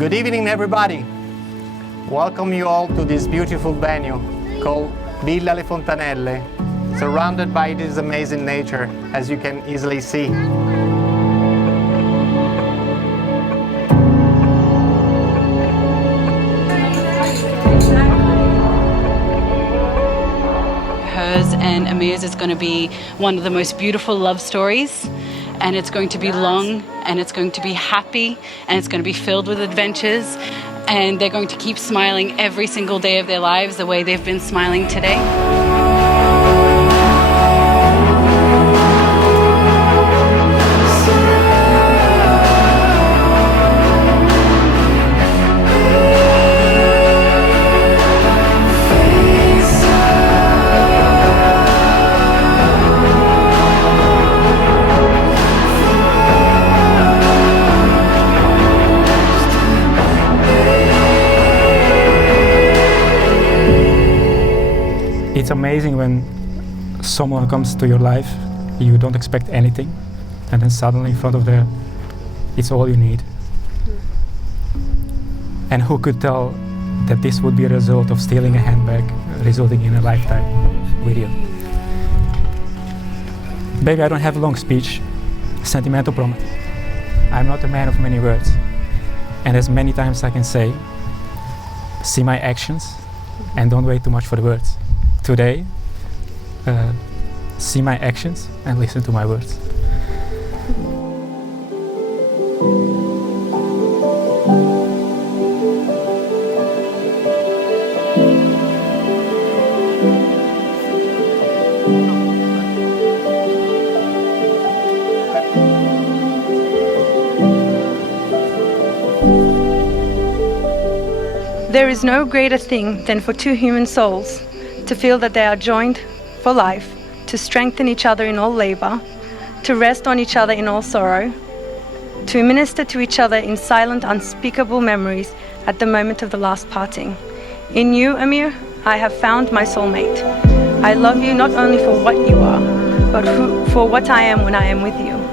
Good evening, everybody. Welcome you all to this beautiful venue called Villa Le Fontanelle, surrounded by this amazing nature, as you can easily see. Hers and Amir's is going to be one of the most beautiful love stories, and it's going to be long, and it's going to be happy, and it's going to be filled with adventures, and they're going to keep smiling every single day of their lives the way they've been smiling today. It's amazing when someone comes to your life, you don't expect anything, and then suddenly in front of there, it's all you need. And who could tell that this would be a result of stealing a handbag, resulting in a lifetime with you? Baby, I don't have a long speech, sentimental promise. I'm not a man of many words, and as many times I can say, see my actions and don't wait too much for the words. Today, see my actions and listen to my words. There is no greater thing than for two human souls to feel that they are joined for life, to strengthen each other in all labor, to rest on each other in all sorrow, to minister to each other in silent, unspeakable memories at the moment of the last parting. In you, Amir, I have found my soulmate. I love you not only for what you are, but for what I am when I am with you.